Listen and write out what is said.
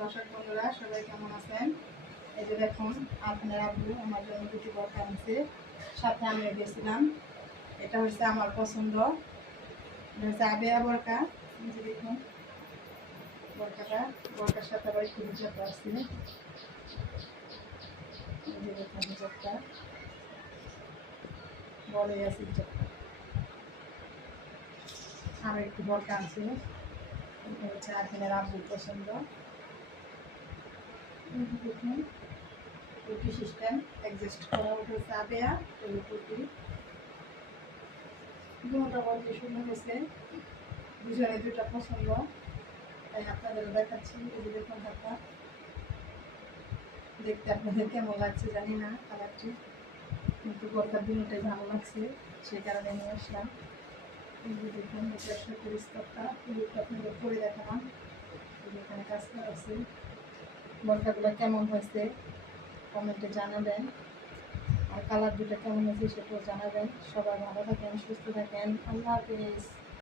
দর্শক বন্ধুরা সবাই কেমন আছেন? এই যে দেখুন আপনার আব্বু আমার জন্য দুটি বরকা আনছে, সাথে আমিও গেছিলাম। এটা হচ্ছে আমার পছন্দ, এটা হচ্ছে আবেয়া বরকা। এই যে দেখুন বরকাটা, বরকার সাথে আবার একটু হিজাব আছে। এই যে দেখুন হিজাবটা বড়ই আছে হিজাবটা। আর একটু বরকা আনছে, এটা হচ্ছে আপনার আব্বুর পছন্দ। দেখুন টুপি সিস্টেম অ্যাডজাস্ট করা, ওটা হচ্ছে আবেয়া, এই টুপি দুটো বলতে সুন্দর হয়েছে, দুজনে দুটা পছন্দ, তাই আপনাদেরও দেখাচ্ছি। এই যে দেখুন হাতটা দেখতে আপনাদের কেমন লাগছে জানি না কালারটি, কিন্তু বরকার দুটোটাই ভালো লাগছে, সেই কারণে নিয়ে আসলাম। এই যে দেখুন এটা সুতির স্কার্টটা, পুরোটা আপনাদের পরে দেখালাম। এখানে কাজ করা আছে। বরকাগুলো কেমন হয়েছে কমেন্টে জানাবেন, আর কালার দুটো কেমন হয়েছে সেটাও জানাবেন। সবাই ভালো থাকেন, সুস্থ থাকেন, আল্লাহ হাফেজ।